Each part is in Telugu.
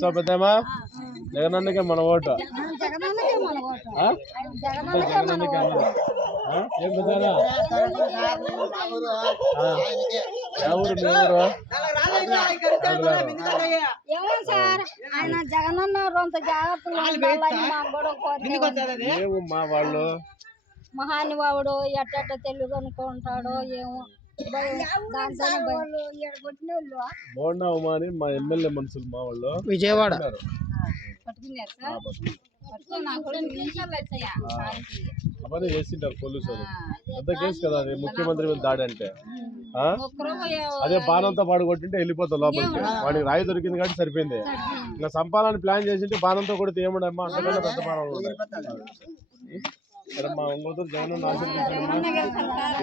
సో పెద్దమ్మా జగనన్నకే మన ఓటు. జగనన్నకే? ఏం పెద్దనా? ఎవరు మీ ఊరు? ఏమో సార్? ఆయన జగనన్న రొంత జాగ్రత్తలు మా వాళ్ళు? మహానుభావుడు ఎట్టెట్ట తెలుగు అనుకుంటాడో ఏమో. భయం. బోండా ఉమాని మా ఎమ్మెల్యే మనుషులు మా వాళ్ళు. విజయవాడ. అవన్నీ చేసింటారు పోలీసులు. పెద్ద కేసు కదా అది ముఖ్యమంత్రి మీద దాడి అంటే. అదే బాణంతో పాడు కొట్టింటే వెళ్ళిపోతాం లోపలికి వాడికి రాయి దొరికింది కాబట్టి సరిపోయింది. ఇంకా సంపాలని ప్లాన్ చేసింటే బాణంతో కొడితే ఏముండమ్మా అంతకన్నా పెద్ద బాణాలు ఉన్నాయి సరే మా ఒంగోలు జగన్ ఆశీర్వదించండి.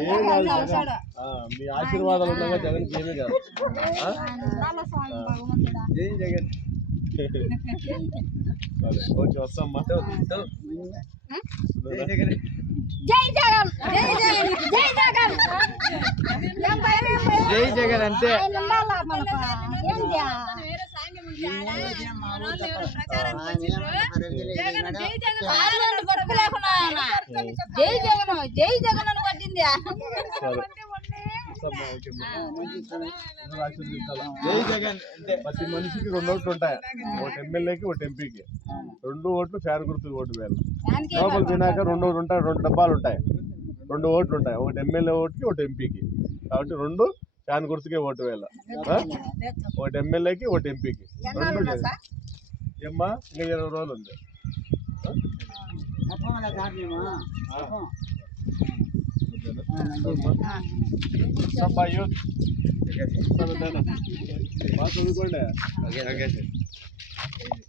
ఏం కాదు జగన్. ఆ, మీ ఆశీర్వాదాలు ఉండగా జగన్ ఏమీ కాదు. జై జగన్? సరే ఓకే వస్తామ్మా జై జగన్! జై జగన్! జై జగన్! ఏం ఏం? జై జగన్ అంతే మనకు జై జగన్ జై జగన్ అని పట్టింది? జై జగన్ ప్రతి మనిషికి రెండు ఓట్లు ఉంటాయి? ఒకటి ఎమ్మెల్యేకి ఒకటి ఎంపీకి. రెండు ఓట్లు ఫ్యాన్ గుర్తు ఓటు వేయాలి. లోపల తినాక రెండు ఉంటాయి రెండు డబ్బాలు ఉంటాయి. రెండు ఓట్లు ఉంటాయి ఒకటి ఎమ్మెల్యే ఓటుకి ఒకటి ఎంపీకి. కాబట్టి రెండు ఫ్యాన్ గుర్తుకే ఓటు వేయాలి? ఒకటి ఎమ్మెల్యేకి ఒకటి ఎంపీకి. రెండు. ఏమ్మా ఇంకా ఇరవై రోజులు ఉంది. ಸಬ್ ಬಾಯ್ ಬಾತ್ ಅನ್ಕೊಂಡೆ ಹಾಗೆ ಹಾಗೆ